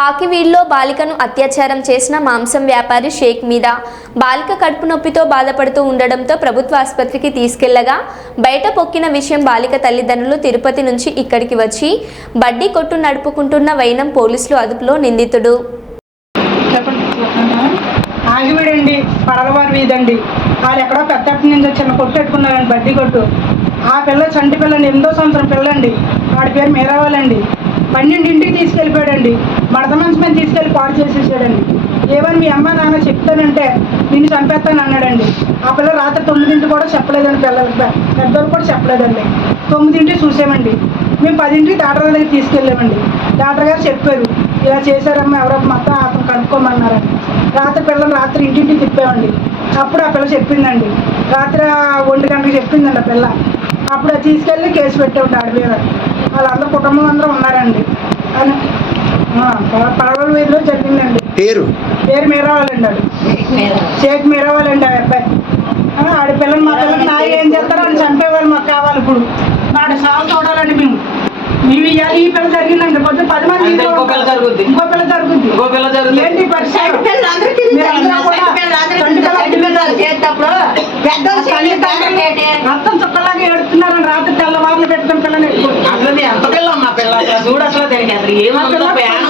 ఆకివీడ్లో బాలికను అత్యాచారం చేసిన మాంసం వ్యాపారి షేక్ మీద. బాలిక కడుపు నొప్పితో బాధపడుతూ ఉండడంతో ప్రభుత్వ ఆసుపత్రికి తీసుకెళ్ళగా బయట పొక్కిన విషయం బాలిక తల్లిదండ్రులు తిరుపతి నుంచి ఇక్కడికి వచ్చి బడ్డీ కొట్టు నడుపుకుంటున్న వైనం పోలీసులు అదుపులో నిందితుడు. ఆగివిడండి పడలవారి వీధండి వాళ్ళు ఎక్కడో పెద్దటి నుంచి చిన్న కొట్టు పెట్టుకున్నారండి బడ్డీ కొట్టు. ఆ పిల్ల చంటి పిల్లండి ఎనిమిదో సంవత్సరం పిల్లండి. వాడి పేరు మీరావాలండి. పన్నెండింటికి తీసుకెళ్ళిపోయాడండి. మడత మంచి మీద తీసుకెళ్ళి పాడు చేసేసాడండి. ఏమని మీ అమ్మ నాన్న చెప్తానంటే నిన్ను చంపేస్తాను అన్నాడండి. ఆ పిల్ల రాత్రి తొమ్మిదింటి కూడా చెప్పలేదండి పిల్లలకి పెద్దలు కూడా చెప్పలేదండి. తొమ్మిదింటి చూసామండి. మేము పదింటికి డాక్టర్ దగ్గర తీసుకెళ్ళామండి. డాక్టర్ గారు చెప్పారు ఇలా చేశారమ్మా ఎవరో మొత్తం అతను కనుక్కోమన్నారండి రాత్రి పిల్లలు రాత్రి ఇంటింటికి తిప్పామండి. అప్పుడు ఆ పిల్ల చెప్పిందండి. రాత్రి ఒంటి గంటకి చెప్పిందండి ఆ పిల్ల. అప్పుడు తీసుకెళ్ళి కేసు పెట్టామండి ఆడ మీద. వాళ్ళందరూ కుటుంబం అందరూ ఉన్నారండి. పడవల వీధిలో జరిగిందండి. పేరు? పేరు మీరావాలండి అది. షేక్ మీరావాలండి ఆ అబ్బాయి. ఆ, ఆడ పిల్లలు మా పిల్లలు నా ఏం చేస్తారో అని చంపేవాళ్ళు మాకు కావాలి ఇప్పుడు. వాడు సాగు చూడాలండి మేము. మేము ఇవాళ ఈ పిల్ల జరిగిందండి. పొద్దున్న పది మంది ఇంకో పిల్ల జరుగుద్ది. ఇంకో పిల్ల జరుగుద్ది. ఇంకో పిల్ల జరుగుద్ది. ఏంటి పరిస్థితి? చూడు అసలు దానికి అసలు ఏమంటుందో ప్యాన్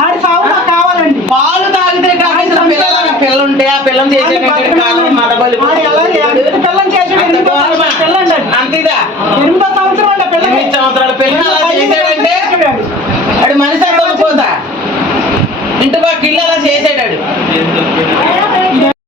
ఆడి సాగు కావాలండి. పాలు తాగితే కాదు పిల్లలు ఆ పిల్ల ఉంటే ఆ పిల్లం చేసే కాలం మదబలి ఆడు ఎలా చేయాలి? పిల్లని చేసాడు అంత ఎనిమిదో సంవత్సరం గౌరవం. అంతేదా ఎనిమిదో సంవత్సరం అండి ఎనిమిది సంవత్సరాల పిల్లని అలా చేసాడంటే వాడు మనిషి అర్థమైపోతా ఇంటి పక్క ఇల్లు అలా చేసాడాడు